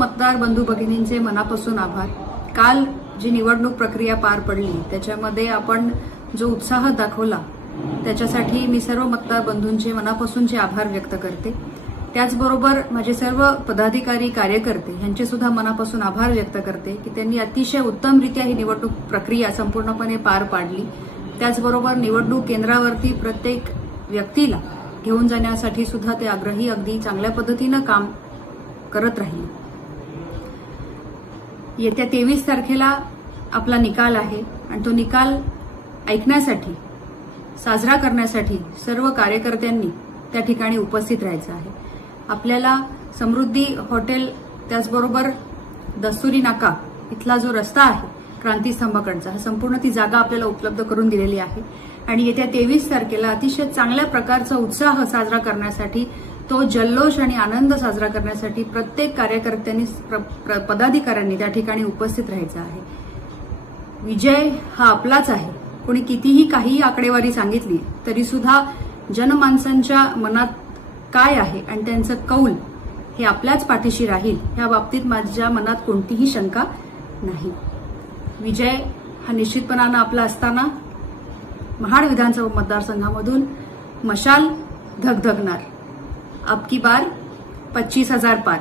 मतदार बंधू भगिनींचे मनापासून आभार। काल जी निवडणूक प्रक्रिया पार पडली त्याच्यामध्ये आपण जो उत्साह दाखवला त्याच्यासाठी मी सर्व मतदार बंधूंचे मनापासूनचे आभार व्यक्त करते। त्याचबरोबर माझे सर्व पदाधिकारी कार्यकर्ते यांचे सुद्धा मनापासून आभार व्यक्त करते की त्यांनी अतिशय उत्तमरित्या ही निवडणूक प्रक्रिया संपूर्णपणे पार पाडली। त्याचबरोबर निवडणूक केंद्रावरती प्रत्येक व्यक्तीला घेऊन जाण्यासाठी सुद्धा ते आग्रही अगदी चांगल्या पद्धतीने काम करत राहिले। येत्या 23 तारखेला आपला निकाल आहे आणि तो निकाल ऐकण्यासाठी साजरा करण्यासाठी सर्व कार्यकर्त्यांनी त्या ठिकाणी उपस्थित राहायचं आहे। आपल्याला समृद्धी हॉटेल त्याचबरोबर दस्तुरी नाका इथला जो रस्ता आहे क्रांतीस्तंभाकडचा संपूर्ण ती जागा आपल्याला उपलब्ध करून दिलेली आहे आणि येत्या 23 तारखेला अतिशय चांगल्या प्रकारचा उत्साह साजरा करण्यासाठी तो जल्लोष आणि आनंद साजरा करण्यासाठी प्रत्येक कार्यकर्त्यांनी पदाधिकाऱ्यांनी त्या ठिकाणी उपस्थित राहायचं आहे। विजय हा आपलाच आहे। कोणी कितीही काही आकडेवारी सांगितली तरी सुद्धा जनमानसांच्या मनात काय आहे आणि त्यांचं कौल हे आपल्याच पाठीशी राहील या बाबतीत माझ्या मनात कोणतीही शंका नाही। विजय हा निश्चितपणाने आपला असताना महाड विधानसभा मतदारसंघामधून मशाल धगधगणार। अब की बार 25,000 पार।